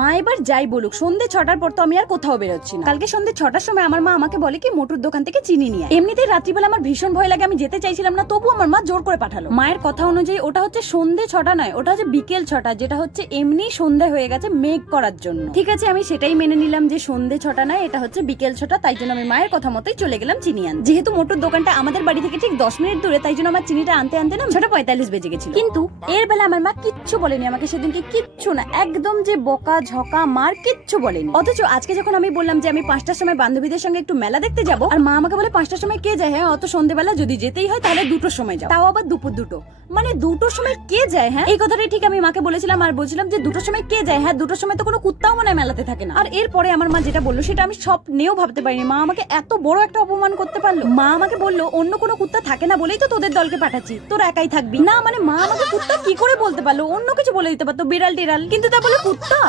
মা এবার যাই বলুক, সন্ধ্যে 6টার পর তো আমি আর কোথাও বেরোচ্ছি না। কালকে সন্ধ্যে 6টার সময় আমার মা আমাকে বলে কি মোটুর দোকান থেকে চিনি নিয়ে আয়। এমনিতেই রাত্রিবেলা আমার ভীষণ ভয় লাগে, আমি যেতে চাইছিলাম না, তবু আমার মা জোর করে পাঠালো। মায়ের কথা অনুযায়ী ওটা হচ্ছে সন্ধ্যে 6টা নয়, ওটা হচ্ছে বিকেল 6টা, যেটা হচ্ছে এমনি সন্ধ্যা হয়ে গেছে মেঘ করার জন্য। ঠিক আছে, আমি সেটাই মেনে নিলাম যে সন্ধ্যে 6টা নয়, এটা হচ্ছে বিকেল 6টা। তাই জন্য আমি মায়ের কথা মতোই চলে গেলাম চিনি আনতে। যেহেতু মোটুর দোকানটা আমাদের বাড়ি থেকে ঠিক 10 মিনিট দূরে, তাই জন্য আমার চিনিটা আনতে আনতে না 6:45 বেজে গেছিল। কিন্তু এর বেলা আমার মা কিচ্ছু বলেনি আমাকে, সেদিনকে কিচ্ছু না, একদম যে বকা ঝকা মার কিচ্ছু বলেনি। অথচ আজকে যখন আমি বললাম যে আমি 5টার সময় বান্ধবীদের সঙ্গে একটু মেলা দেখতে যাবো, আর মা আমাকে বলে 5টার সময় কে যায়? হ্যাঁ, অত সন্ধ্যেবেলা যদি যেতেই হয় তাহলে 2টোর সময় যাও, তাও আবার দুপুর 2টো। মানে 2টোর সময় কে যায়? হ্যাঁ, এই কথাটাই ঠিক আমি মাকে বলেছিলাম, আর বলছিলাম যে 2টোর সময় কে যায়? হ্যাঁ, 2টোর সময় তো কোনো কুত্তাও মনে হয় মেলাতে থাকে না। আর এরপরে আমার মা যেটা বললো সেটা আমি স্বপ্নেও ভাবতে পারিনি মা আমাকে এত বড় একটা অপমান করতে পারলো। মা আমাকে বললো অন্য কোনো কুত্তা থাকে না বলেই তো তোদের দলকে পাঠাচ্ছি, তোরা একাই থাকবি না। মানে মা আমাকে কুত্তা কি করে বলতে পারলো? অন্য কিছু বলে দিতে পারতো, বিড়াল টিড়াল, কিন্তু তা বলে কুত্তা।